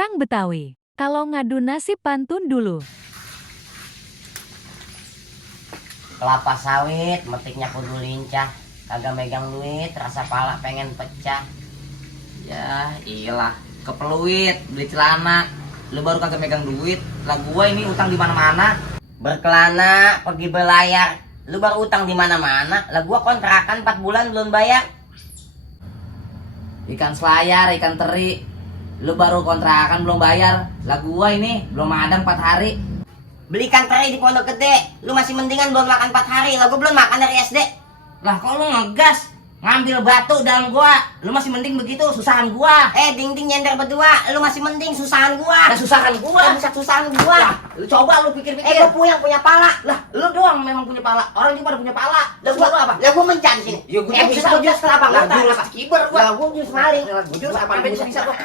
Orang Betawi, kalau ngadu nasib pantun dulu. Kelapa sawit, metiknya kudu lincah. Kagak megang duit, rasa pala pengen pecah. Ya iyalah, kepeluit, beli celana. Lu baru kagak megang duit. Lah gua ini utang di mana-mana. Berkelana, pergi belayar. Lu baru utang di mana-mana. Lah gua kontrakan 4 bulan belum bayar. Ikan selayar, ikan teri. Lu baru kontrakan belum bayar. Lah gua ini belum ada 4 hari. Belikan teri di Pondok Gede. Lu masih mendingan belum makan 4 hari. Lah gua belum makan dari SD. Lah kok lu ngegas? Ngambil batu dalam gua. Lu masih mending begitu, susahan gua. Ding-ding nyender berdua. Lu masih mending susahan gua. Lah susahan gua. Bisa susahan gua. Lah, lu coba lu pikir-pikir. Gua punya pala. Lah, lu doang memang punya pala. Orang juga pada punya pala. Lah gua apa? Lah gua mencat di sini. Ya, gua bisa gua jurus kelapa Lah, nggak? jurus kiber gua. Lah gua jurus maling. Gua jurus apa? Bisa gua.